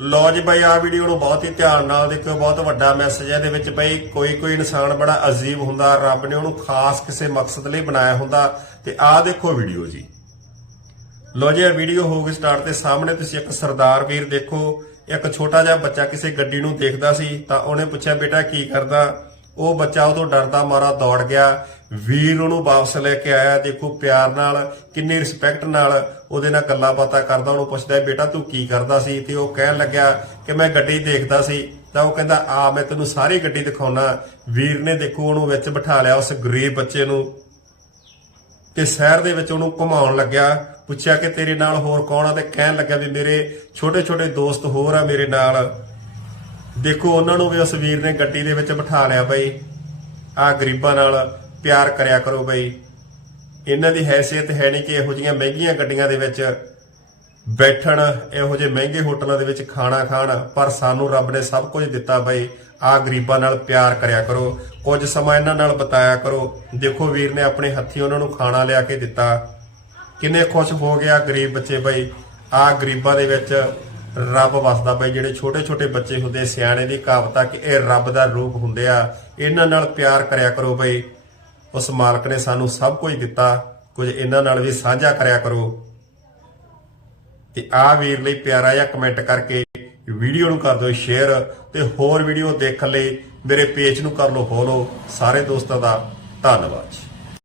ਲੋ ਜੀ ਬਾਈ ਆ ਵੀਡੀਓ ਨੂੰ ਬਹੁਤ ਹੀ ਧਿਆਨ ਨਾਲ ਦੇਖਿਓ, ਬਹੁਤ ਵੱਡਾ ਮੈਸੇਜ ਹੈ। ਇਹਦੇ ਵਿੱਚ ਬਈ, ਕੋਈ ਕੋਈ ਇਨਸਾਨ ਬੜਾ ਅਜੀਬ ਹੁੰਦਾ, ਰੱਬ ਨੇ ਉਹਨੂੰ ਖਾਸ ਕਿਸੇ ਮਕਸਦ ਲਈ ਬਣਾਇਆ ਹੁੰਦਾ। ਤੇ ਆਹ ਦੇਖੋ ਵੀਡੀਓ ਜੀ। ਲੋ ਜੀ, ਇਹ ਵੀਡੀਓ ਹੋ ਗਈ ਸਟਾਰਟ ਤੇ ਸਾਹਮਣੇ ਤੁਸੀਂ ਇੱਕ ਸਰਦਾਰ ਵੀਰ ਦੇਖੋ, ਇੱਕ ਛੋਟਾ ਜਿਹਾ ਬੱਚਾ ਕਿਸੇ ਗੱਡੀ ਨੂੰ ਦੇਖਦਾ ਸੀ, ਤਾਂ ਉਹਨੇ ਪੁੱਛਿਆ, ਬੇਟਾ, ਕੀ ਕਰਦਾ? ਉਹ ਬੱਚਾ ਉਹ ਤੋਂ ਡਰਦਾ ਮਾਰਾ ਦੌੜ ਗਿਆ। ਵੀਰ ਉਹਨੂੰ ਵਾਪਸ ਲੈ ਕੇ ਆਇਆ ਦੇਖੋ ਪਿਆਰ ਨਾਲ, ਕਿੰਨੀ ਰਿਸਪੈਕਟ ਨਾਲ ਉਹਦੇ ਨਾਲ ਗੱਲਾਂ ਬਾਤਾਂ ਕਰਦਾ, ਉਹਨੂੰ ਪੁੱਛਦਾ, ਬੇਟਾ, ਤੂੰ ਕੀ ਕਰਦਾ ਸੀ? ਤੇ ਉਹ ਕਹਿਣ ਲੱਗਿਆ ਕਿ ਮੈਂ ਗੱਡੀ ਦੇਖਦਾ ਸੀ। ਤਾਂ ਉਹ ਕਹਿੰਦਾ, ਆ, ਮੈਂ ਤੈਨੂੰ ਸਾਰੀ ਗੱਡੀ ਦਿਖਾਉਣਾ। ਵੀਰ ਨੇ ਦੇਖੋ ਉਹਨੂੰ ਵਿੱਚ ਬਿਠਾ ਲਿਆ ਉਸ ਗਰੀਬ ਬੱਚੇ ਨੂੰ ਤੇ ਸ਼ਹਿਰ ਦੇ ਵਿੱਚ ਉਹਨੂੰ ਘੁਮਾਉਣ ਲੱਗਿਆ। ਪੁੱਛਿਆ ਕਿ ਤੇਰੇ ਨਾਲ ਹੋਰ ਕੌਣ ਆ? ਤੇ ਕਹਿਣ ਲੱਗਿਆ ਵੀ ਮੇਰੇ ਛੋਟੇ ਛੋਟੇ ਦੋਸਤ ਹੋਰ ਆ ਮੇਰੇ ਨਾਲ। ਦੇਖੋ, ਉਹਨਾਂ ਨੂੰ ਵੀ ਉਸ ਵੀਰ ਨੇ ਗੱਡੀ ਦੇ ਵਿੱਚ ਬਿਠਾ ਲਿਆ ਬਈ। ਆ ਗਰੀਬਾਂ ਨਾਲ ਪਿਆਰ ਕਰਿਆ ਕਰੋ ਬਈ। ਇਹਨਾਂ ਦੀ ਹੈਸੀਅਤ ਹੈ ਨਹੀਂ ਕਿ ਇਹੋ ਜੀਆਂ ਮਹਿੰਗੀਆਂ ਗੱਡੀਆਂ ਦੇ ਵਿੱਚ ਬੈਠਣ, ਇਹੋ ਜਿਹੇ ਮਹਿੰਗੇ ਹੋਟਲਾਂ ਦੇ ਵਿੱਚ ਖਾਣਾ ਖਾਣ, ਪਰ ਸਾਨੂੰ ਰੱਬ ਨੇ ਸਭ ਕੁਝ ਦਿੱਤਾ ਬਈ। ਆ ਗਰੀਬਾਂ ਨਾਲ ਪਿਆਰ ਕਰਿਆ ਕਰੋ। ਕੁਝ ਸਮਾਂ ਇਹਨਾਂ ਨਾਲ ਬਤਾਇਆ ਕਰੋ। ਦੇਖੋ, ਵੀਰ ਨੇ ਆਪਣੇ ਹੱਥੀਂ ਉਹਨਾਂ ਨੂੰ ਖਾਣਾ ਲਿਆ ਕੇ ਦਿੱਤਾ। ਕਿੰਨੇ ਖੁਸ਼ ਹੋ ਗਿਆ ਗਰੀਬ ਬੱਚੇ ਬਈ। ਆ ਗਰੀਬਾਂ ਦੇ ਵਿੱਚ ਰੱਬ ਵਸਦਾ ਬਈ ਜਿਹੜੇ ਛੋਟੇ ਛੋਟੇ ਬੱਚੇ ਹੁੰਦੇ, ਸਿਆਣੇ ਦੀ ਕਹਾਵਤ ਆ ਕਿ ਇਹ ਰੱਬ ਦਾ ਰੂਪ ਹੁੰਦੇ ਆ। ਇਹਨਾਂ ਨਾਲ ਪਿਆਰ ਕਰਿਆ ਕਰੋ ਬਈ। ਉਸ ਮਾਲਕ ਨੇ ਸਾਨੂੰ ਸਭ ਕੁਝ ਦਿੱਤਾ। ਕੁਝ ਇਹਨਾਂ ਨਾਲ ਵੀ ਸਾਂਝਾ ਕਰਿਆ ਕਰੋ। ਤੇ ਆ ਵੀਰ ਲਈ ਪਿਆਰਾ ਜਿਹਾ ਕਮੈਂਟ ਕਰਕੇ ਵੀਡੀਓ ਨੂੰ ਕਰ ਦਿਓ ਸ਼ੇਅਰ ਤੇ ਹੋਰ ਵੀਡੀਓ ਦੇਖਣ ਲਈ ਮੇਰੇ ਪੇਜ ਨੂੰ ਕਰ ਲਓ ਫੋਲੋ ਸਾਰੇ ਦੋਸਤਾਂ ਦਾ ਧੰਨਵਾਦ।